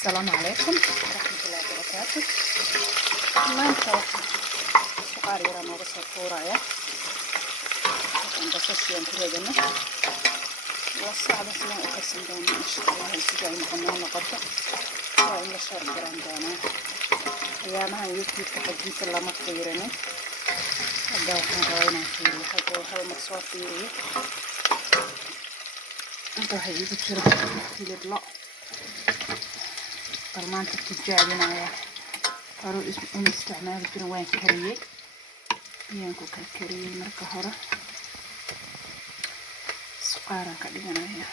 السلام عليكم ورحمة الله وبركاته. maanta suqaar yar nooga soo tuuraya basashiyan ku reebano waa sacda sidaan u karsan doona insha Allah sida ay noqoto waa in la shar garan doona ayaamahan youtube-ka xajiinta lama fiirinin hadda waxaan rabaa inaan fiiriyo hal mar soo fiiriyo inta waxay igu jira hilib lo maanta tijaabinaya hore in isticmaali jirin waan kariyey biyaan ku karkariyey marka hore suqaaran ka dhiganaya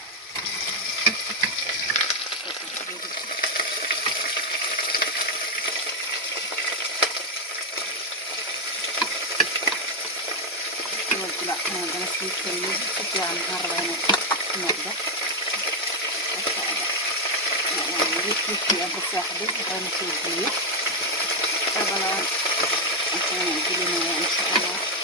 dilacsan haddana sii kariyey si fiican maxaan rabaa inuu noqdo wiilkii aan ka saaxday waxaana soo geliyey qabalaan waxaana gelinaya insha Allah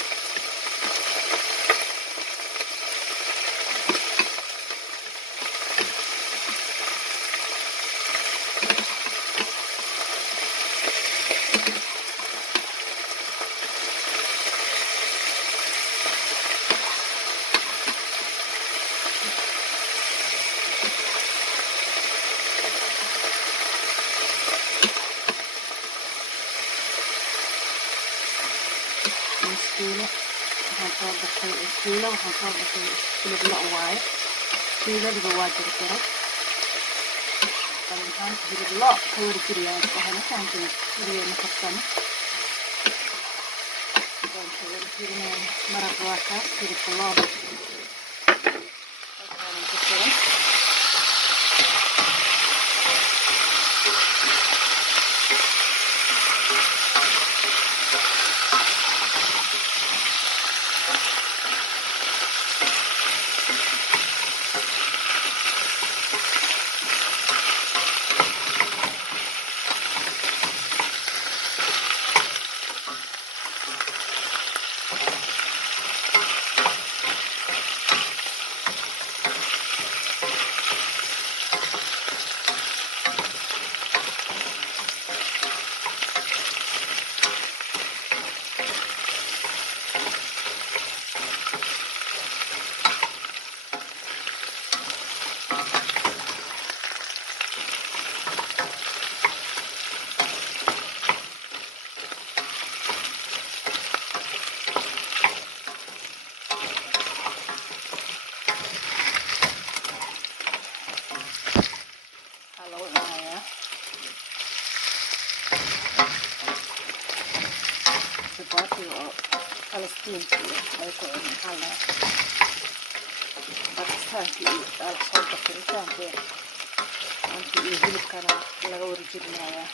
kiilo waxaan soo gatay hilib lo waaye kiiladiba waa jarjaray qalintaan hilib lo ka warjiriyaan waxaan fahamtay hilib ma karsano maraq waa kaas hilibka looda فلسطين ay ku maxaa la Pakistaanki al soo baxitaanka anti hilibkana laga warjirnaya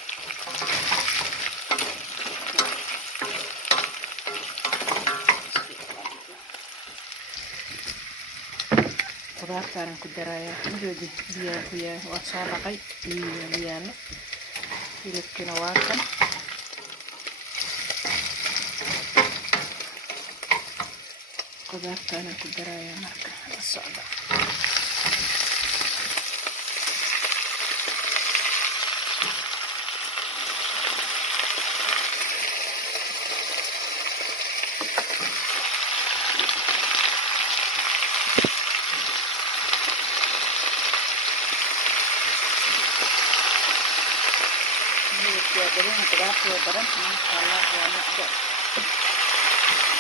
qudaartaan ku daraya midooda biyaha waa soo dhaqay biyaha hilibkina waa kan qudaartaan ku daraya marka la socda badan insha Allah waa noqdo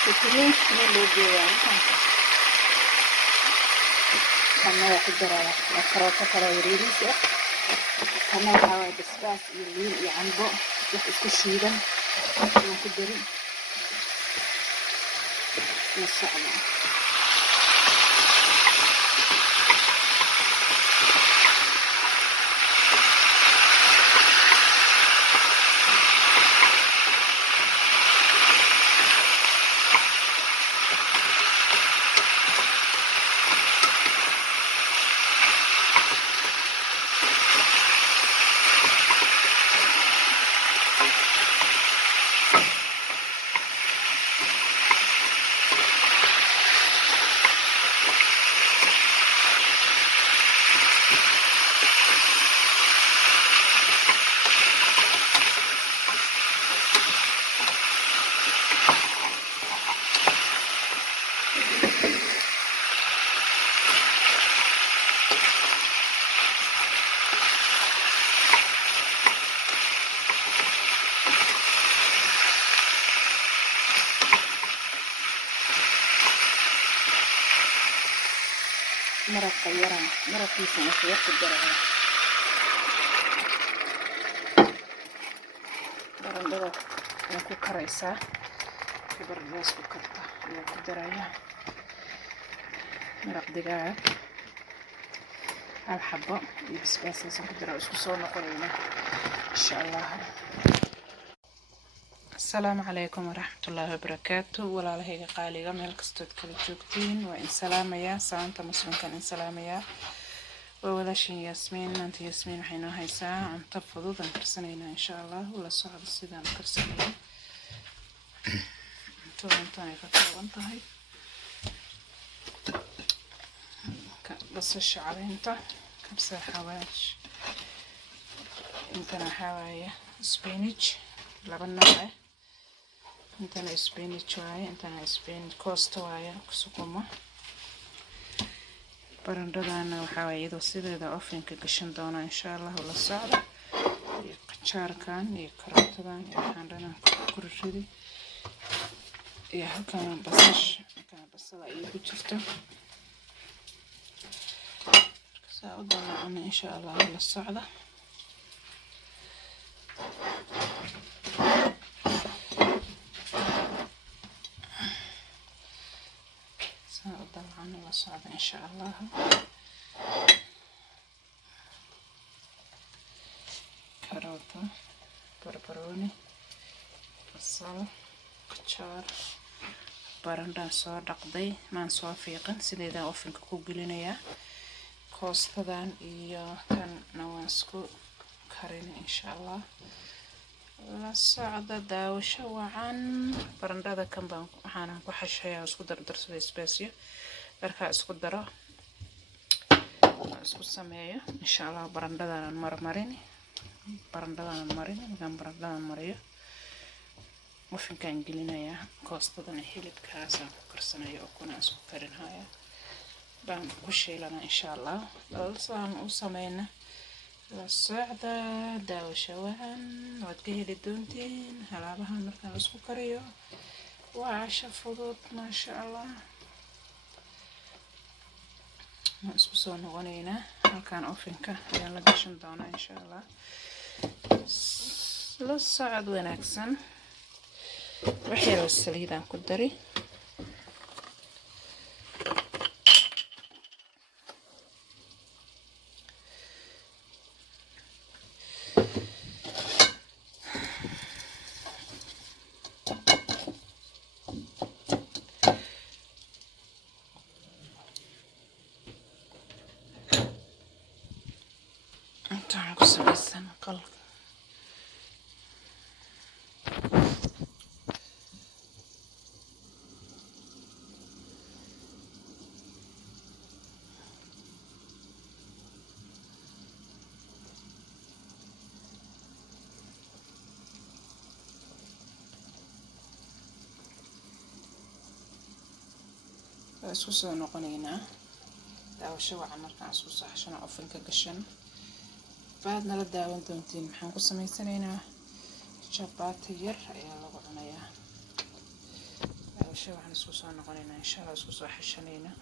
كتير من الجوان كنا يقدروا يقرأوا كلا يريدوا كنا هوا بس يلين يعنبوا يسكشيدا يقدروا ما شاء الله maraqdiisa aan ku darayaa. barandhada waan ku karaysaa. barandhadaas ku karta ayaan ku darayaa maraq digaag hal xabo iyo basbaasaysan ku daraa. isku soo noqonayna insha allah. السلام عليكم ورحمة الله وبركاته. ولا لهيك قالي ميل كستود كل جوكتين وإن سلام يا سلامة مسلم كان إن سلام يا ولا شيء ياسمين أنت ياسمين حين هاي ساعة عم تفضل ذكرسنينا إن شاء الله ولا صعب السيدان كرسنين انتوني فتوى انتهي بس الشعرين انت كبسة حواج انتنا حواية سبينيج لبن نوعي انتنا سبينيج واي انتنا سبينيج كوست واي كسكومة برنددانا وحاوي يدو سيدة اوفين كقشن دونا ان شاء الله ولا صعبة قشار كان يكراتدان يحاندنا كرشدي كان بصلة ايكو جرتو سأضل عنه إن شاء الله للصعدة. سأضل عنه للصعدة إن شاء الله. كاروتة بربروني بصل قشار برندان soo dhaqday maan soo fiiqan sideeda ofinka ku gelinayaa. koostadan iyo tan waan isku karin insha Allah. la socda daawasho wacan. barandada kan baan waxaan ku xashayaa isku dardarsaday space marka isku daro isku sameeyo insha Allah. barandadan marmarin barandadan mariyo ofinkaan gelinayaa. koostadan hilibkaas aan ku karsanayo oo kuna isku karinaya baan ku shiilana insha Allah. saan u sameeyna la socda daawasho wacan waad ka heli doontiin halaabahan markaan isku kariyo. waa casho fudud maasha Allah. ma isku soo noqonayna halkaan ofinka ayaan la gashan doonaa insha Allah. la socod wanaagsan. waxyar saliidaan ku dari intaan ku samaysan qalka. isku soo noqonaynaa daawasho wacan markaan isku saxshana ofinka gashan baad nala daawan doontiin. maxaan ku samaysanaynaa jabaati yar ayaa lagu cunayaa. daawasho wacan isku soo noqonaynaa insha Allah. isku soo xashanaynaa.